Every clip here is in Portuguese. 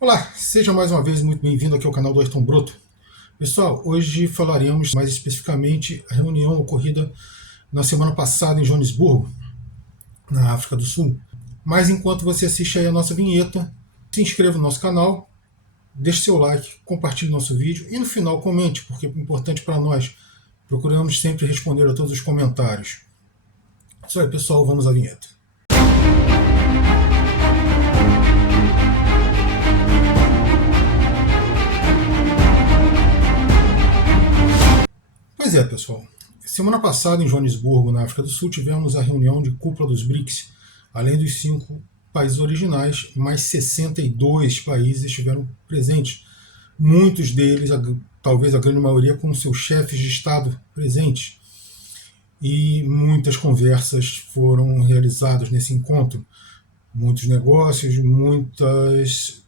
Olá, seja mais uma vez muito bem-vindo aqui ao canal do Ayrton Broto. Pessoal, hoje falaremos mais especificamente a reunião ocorrida na semana passada em Joanesburgo, na África do Sul. Mas enquanto você assiste aí a nossa vinheta, se inscreva no nosso canal, deixe seu like, compartilhe nosso vídeo e no final comente, porque é importante para nós. Procuramos sempre responder a todos os comentários. Isso aí, pessoal, vamos à vinheta. Pois é, pessoal. Semana passada, em Joanesburgo, na África do Sul, tivemos a reunião de cúpula dos BRICS. Além dos 5 países originais, mais 62 países estiveram presentes. Muitos deles, talvez a grande maioria, com seus chefes de Estado presentes. E muitas conversas foram realizadas nesse encontro. Muitos negócios, muitas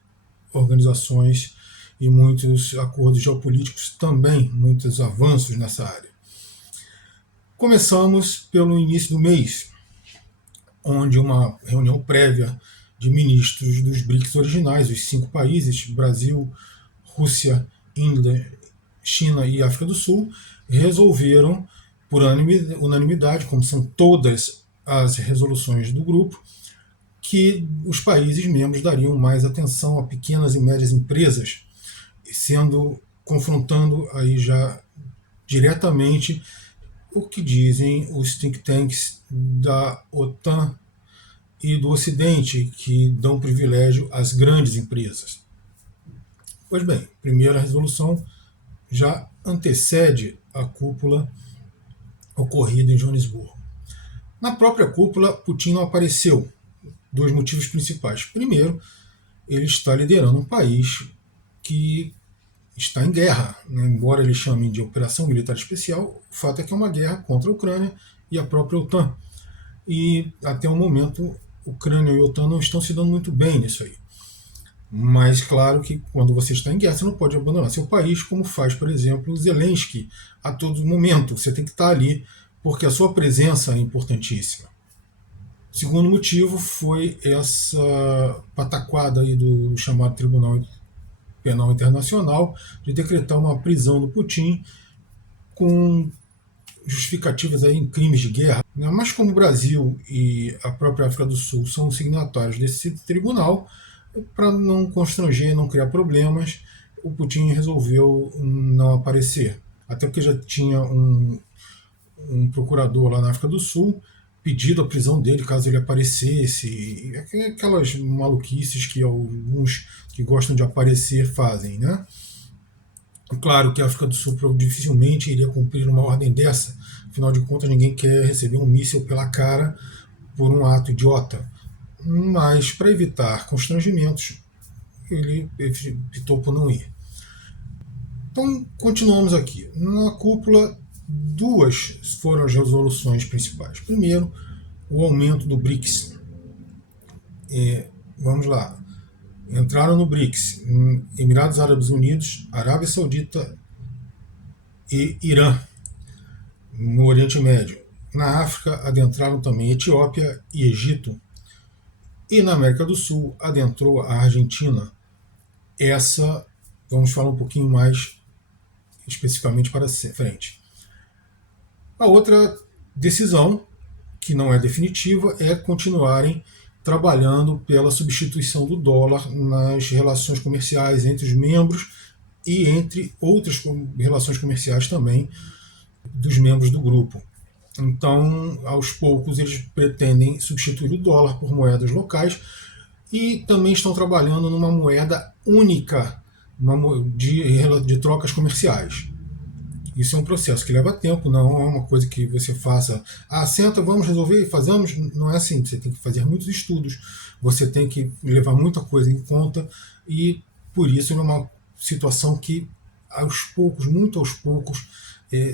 organizações e muitos acordos geopolíticos também, muitos avanços nessa área. Começamos pelo início do mês, onde uma reunião prévia de ministros dos BRICS originais, os 5 países, Brasil, Rússia, Índia, China e África do Sul, resolveram, por unanimidade, como são todas as resoluções do grupo, que os países membros dariam mais atenção a pequenas e médias empresas, confrontando aí já diretamente o que dizem os think tanks da OTAN e do Ocidente, que dão privilégio às grandes empresas. Pois bem, a primeira resolução já antecede a cúpula ocorrida em Joanesburgo. Na própria cúpula, Putin não apareceu. 2 motivos principais. Primeiro, ele está liderando um país que está em guerra, né? Embora ele chame de operação militar especial, o fato é que é uma guerra contra a Ucrânia e a própria OTAN. E até o momento, Ucrânia e OTAN não estão se dando muito bem nisso aí. Mas claro que quando você está em guerra, você não pode abandonar seu país, como faz, por exemplo, Zelensky a todo momento. Você tem que estar ali, porque a sua presença é importantíssima. O segundo motivo foi essa pataquada aí do chamado Tribunal Penal Internacional de decretar uma prisão do Putin com justificativas aí em crimes de guerra. Mas como o Brasil e a própria África do Sul são signatários desse tribunal, para não constranger, não criar problemas, o Putin resolveu não aparecer. Até porque já tinha um procurador lá na África do Sul pedido a prisão dele caso ele aparecesse, aquelas maluquices que alguns que gostam de aparecer fazem, né? Claro que a África do Sul dificilmente iria cumprir uma ordem dessa, afinal de contas ninguém quer receber um míssil pela cara por um ato idiota. Mas para evitar constrangimentos, ele optou por não ir. Então continuamos aqui. Na cúpula, 2 foram as resoluções principais. Primeiro, o aumento do BRICS. Vamos lá. Entraram no BRICS Emirados Árabes Unidos, Arábia Saudita e Irã, no Oriente Médio. Na África, adentraram também Etiópia e Egito. E na América do Sul, adentrou a Argentina. Essa, vamos falar um pouquinho mais especificamente para frente. A outra decisão, que não é definitiva, é continuarem trabalhando pela substituição do dólar nas relações comerciais entre os membros e entre outras relações comerciais também dos membros do grupo. Então, aos poucos, eles pretendem substituir o dólar por moedas locais e também estão trabalhando numa moeda única de trocas comerciais. Isso é um processo que leva tempo, não é uma coisa que você faça, senta, vamos resolver, fazemos. Não é assim, você tem que fazer muitos estudos, você tem que levar muita coisa em conta e por isso é uma situação que aos poucos, muito aos poucos,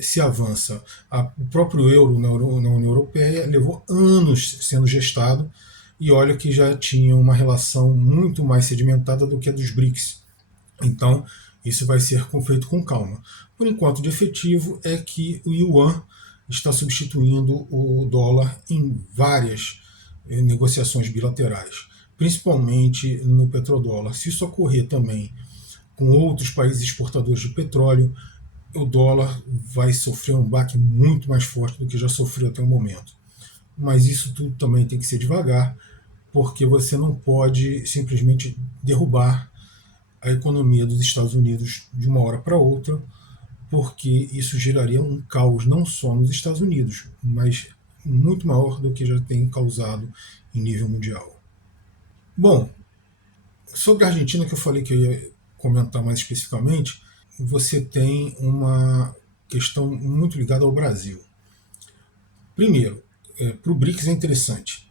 se avança. O próprio euro na União Europeia levou anos sendo gestado e olha que já tinha uma relação muito mais sedimentada do que a dos BRICS. Então, isso vai ser feito com calma. Por enquanto, de efetivo é que o yuan está substituindo o dólar em várias negociações bilaterais. principalmente no petrodólar. Se isso ocorrer também com outros países exportadores de petróleo, o dólar vai sofrer um baque muito mais forte do que já sofreu até o momento. Mas isso tudo também tem que ser devagar, porque você não pode simplesmente derrubar a economia dos Estados Unidos de uma hora para outra, porque isso geraria um caos não só nos Estados Unidos, mas muito maior do que já tem causado em nível mundial. Bom, sobre a Argentina, que eu falei que eu ia comentar mais especificamente, você tem uma questão muito ligada ao Brasil. Primeiro, para o BRICS é interessante.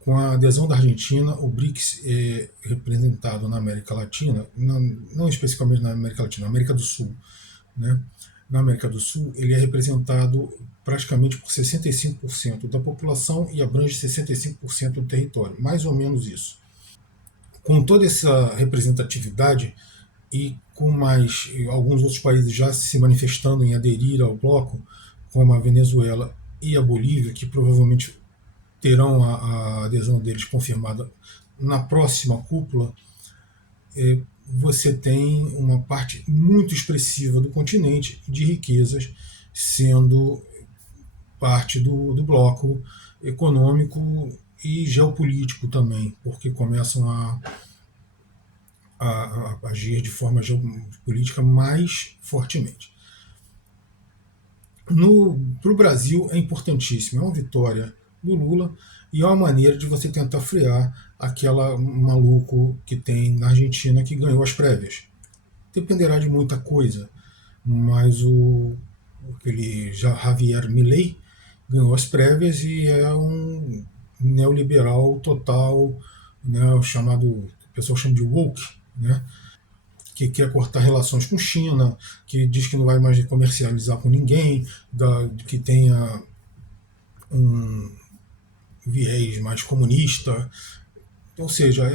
Com a adesão da Argentina, o BRICS é representado na América Latina, não especificamente na América Latina, na América do Sul. Né? Na América do Sul, ele é representado praticamente por 65% da população e abrange 65% do território, mais ou menos isso. Com toda essa representatividade e com mais alguns outros países já se manifestando em aderir ao bloco, como a Venezuela e a Bolívia, que provavelmente terão a adesão deles confirmada na próxima cúpula, você tem uma parte muito expressiva do continente de riquezas sendo parte do bloco econômico e geopolítico também, porque começam a agir de forma geopolítica mais fortemente. Para o Brasil é importantíssimo, é uma vitória do Lula e é uma maneira de você tentar frear aquela maluco que tem na Argentina que ganhou as prévias. Dependerá de muita coisa, mas aquele Javier Milei ganhou as prévias e é um neoliberal total, né, o chamado, o pessoal chama de woke, né, que quer cortar relações com China, que diz que não vai mais comercializar com ninguém, que tenha um viés mais comunista. Ou seja,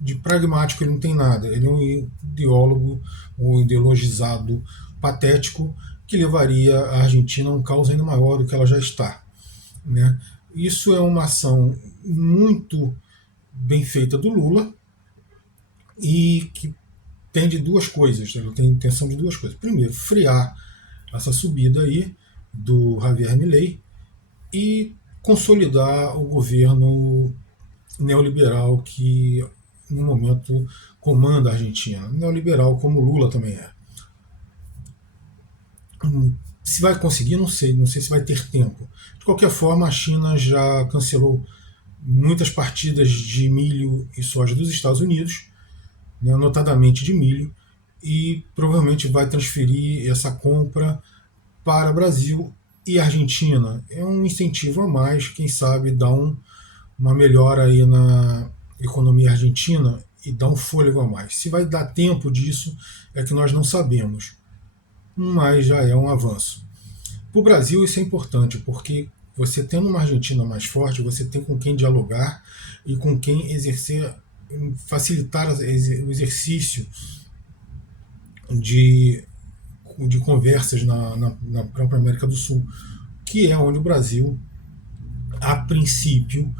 de pragmático ele não tem nada. Ele é um ideólogo, um ideologizado patético que levaria a Argentina a um caos ainda maior do que ela já está. Né? Isso é uma ação muito bem feita do Lula e que tem de duas coisas. Ela tem intenção de duas coisas. Primeiro, frear essa subida aí do Javier Milei e consolidar o governo neoliberal que no momento comanda a Argentina. Neoliberal como Lula também é. Se vai conseguir, não sei. Não sei se vai ter tempo. De qualquer forma, a China já cancelou muitas partidas de milho e soja dos Estados Unidos, né, notadamente de milho, e provavelmente vai transferir essa compra para o Brasil e Argentina. É um incentivo a mais, quem sabe dá uma melhora aí na economia argentina e dá um fôlego a mais. Se vai dar tempo disso é que nós não sabemos, mas já é um avanço. Para o Brasil isso é importante, porque você tendo uma Argentina mais forte, você tem com quem dialogar e com quem exercer, facilitar o exercício de, de conversas na própria América do Sul, que é onde o Brasil, a princípio,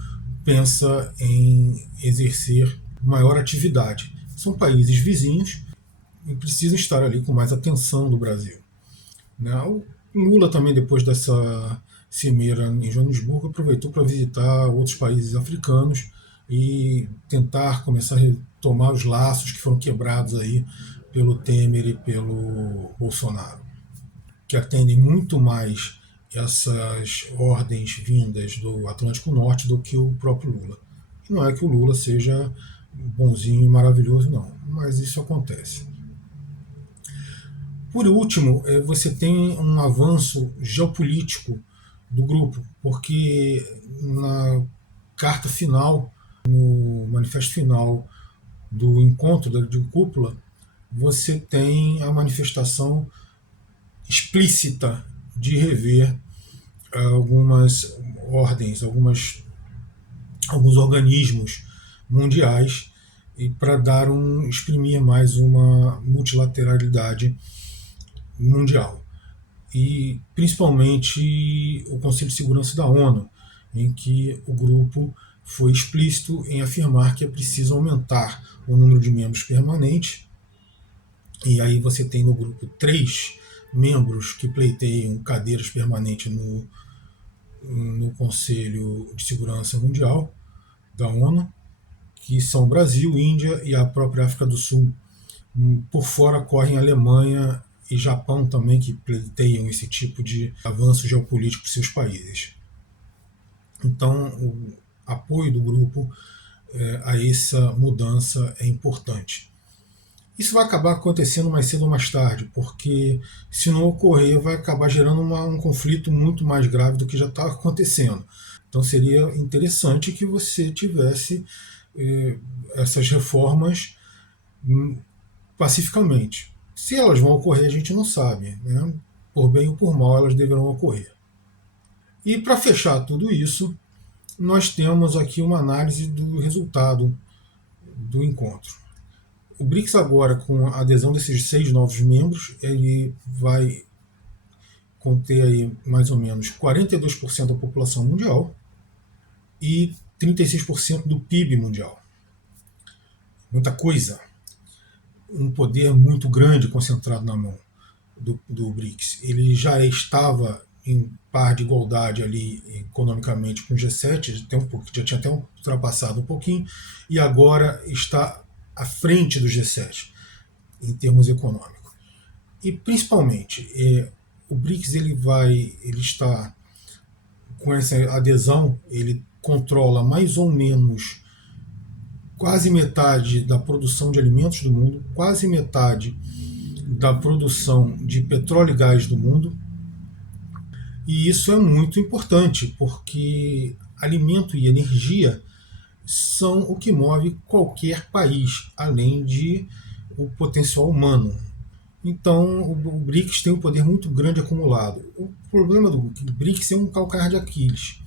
pensa em exercer maior atividade. São países vizinhos e precisam estar ali com mais atenção do Brasil. Né? O Lula também, depois dessa cimeira em Joanesburgo, aproveitou para visitar outros países africanos e tentar começar a retomar os laços que foram quebrados aí pelo Temer e pelo Bolsonaro, que atendem muito mais essas ordens vindas do Atlântico Norte do que o próprio Lula. E não é que o Lula seja bonzinho e maravilhoso, não, mas isso acontece. Por último, você tem um avanço geopolítico do grupo, porque na carta final, no manifesto final do encontro de cúpula, você tem a manifestação explícita de rever algumas ordens, alguns organismos mundiais e para exprimir mais uma multilateralidade mundial. E principalmente o Conselho de Segurança da ONU, em que o grupo foi explícito em afirmar que é preciso aumentar o número de membros permanentes, e aí você tem no grupo 3 membros que pleiteiam cadeiras permanentes no Conselho de Segurança Mundial da ONU, que são Brasil, Índia e a própria África do Sul. Por fora correm Alemanha e Japão também, que pleiteiam esse tipo de avanço geopolítico para seus países. Então, o apoio do grupo a essa mudança é importante. Isso vai acabar acontecendo mais cedo ou mais tarde, porque se não ocorrer, vai acabar gerando um conflito muito mais grave do que já está acontecendo. Então seria interessante que você tivesse essas reformas pacificamente. Se elas vão ocorrer, a gente não sabe, né? Por bem ou por mal, elas deverão ocorrer. E para fechar tudo isso, nós temos aqui uma análise do resultado do encontro. O BRICS agora, com a adesão desses 6 novos membros, ele vai conter aí mais ou menos 42% da população mundial e 36% do PIB mundial. Muita coisa. Um poder muito grande concentrado na mão do BRICS. Ele já estava em par de igualdade ali economicamente com o G7, já tinha até ultrapassado um pouquinho, e agora está à frente do G7 em termos econômicos. E principalmente, o BRICS ele está com essa adesão, ele controla mais ou menos quase metade da produção de alimentos do mundo, quase metade da produção de petróleo e gás do mundo. E isso é muito importante, porque alimento e energia são o que move qualquer país, além de o potencial humano. Então, o BRICS tem um poder muito grande acumulado. O problema do BRICS é um calcanhar de Aquiles.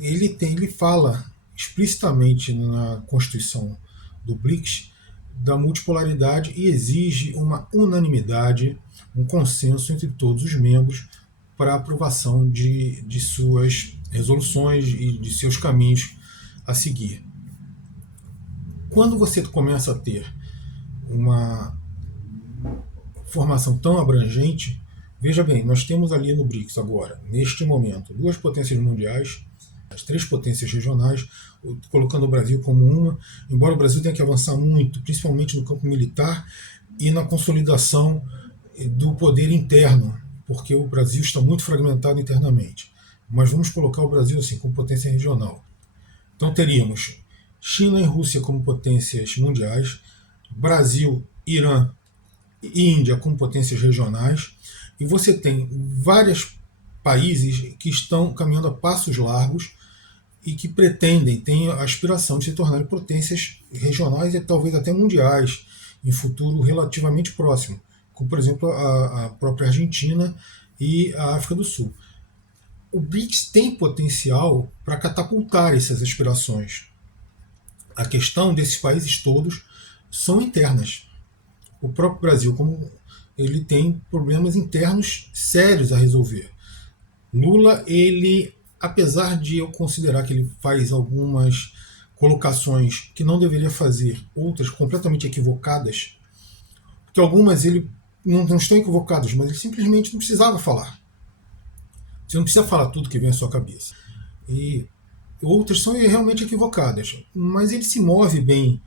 Ele fala explicitamente na Constituição do BRICS da multipolaridade e exige uma unanimidade, um consenso entre todos os membros para a aprovação de suas resoluções e de seus caminhos a seguir. Quando você começa a ter uma formação tão abrangente, veja bem, nós temos ali no BRICS agora, neste momento, 2 potências mundiais, as 3 potências regionais, colocando o Brasil como uma, embora o Brasil tenha que avançar muito, principalmente no campo militar e na consolidação do poder interno, porque o Brasil está muito fragmentado internamente. Mas vamos colocar o Brasil assim, como potência regional. Então teríamos China e Rússia como potências mundiais, Brasil, Irã e Índia como potências regionais, e você tem vários países que estão caminhando a passos largos e que pretendem, têm a aspiração de se tornarem potências regionais e talvez até mundiais em futuro relativamente próximo, como por exemplo a própria Argentina e a África do Sul. O BRICS tem potencial para catapultar essas aspirações. A questão desses países todos são internas. O próprio Brasil, como ele tem problemas internos sérios a resolver. Lula, ele, apesar de eu considerar que ele faz algumas colocações que não deveria fazer, outras completamente equivocadas, porque algumas ele não estão equivocadas, mas ele simplesmente não precisava falar. Você não precisa falar tudo que vem à sua cabeça. E outras são realmente equivocadas, mas ele se move bem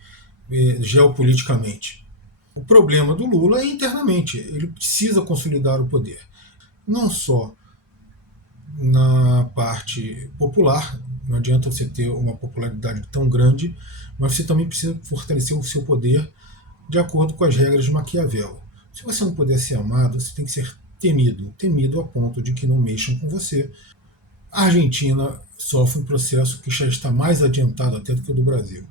geopoliticamente. O problema do Lula é internamente. Ele precisa consolidar o poder. Não só na parte popular, não adianta você ter uma popularidade tão grande, mas você também precisa fortalecer o seu poder de acordo com as regras de Maquiavel. Se você não puder ser amado, você tem que ser temido. Temido a ponto de que não mexam com você. A Argentina sofre um processo que já está mais adiantado até do que o do Brasil.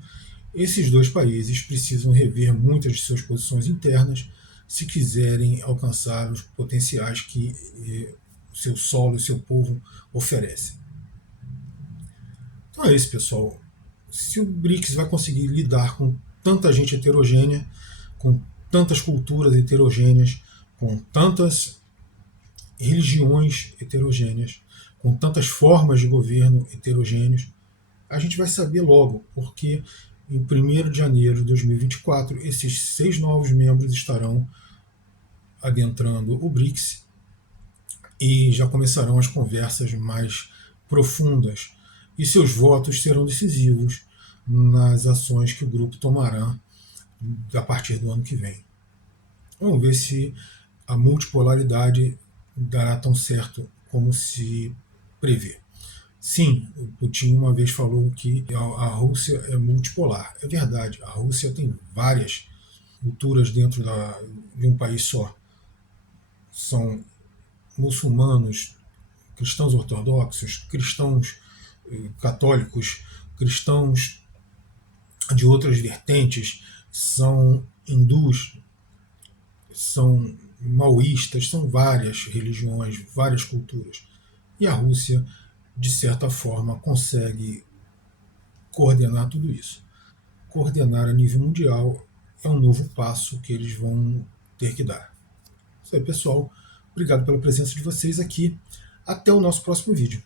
Esses 2 países precisam rever muitas de suas posições internas se quiserem alcançar os potenciais que o seu solo e o seu povo oferecem. Então é isso, pessoal. Se o BRICS vai conseguir lidar com tanta gente heterogênea, com tantas culturas heterogêneas, com tantas religiões heterogêneas, com tantas formas de governo heterogêneos, A gente vai saber logo, porque em 1º de janeiro de 2024, esses 6 novos membros estarão adentrando o BRICS e já começarão as conversas mais profundas. E seus votos serão decisivos nas ações que o grupo tomará a partir do ano que vem. Vamos ver se a multipolaridade dará tão certo como se prevê. Sim, o Putin uma vez falou que a Rússia é multipolar. É verdade, a Rússia tem várias culturas dentro de um país só. São muçulmanos, cristãos ortodoxos, cristãos católicos, cristãos de outras vertentes, são hindus, são maoístas, são várias religiões, várias culturas. E a Rússia, de certa forma, consegue coordenar tudo isso. Coordenar a nível mundial é um novo passo que eles vão ter que dar. Isso aí, pessoal. Obrigado pela presença de vocês aqui. Até o nosso próximo vídeo.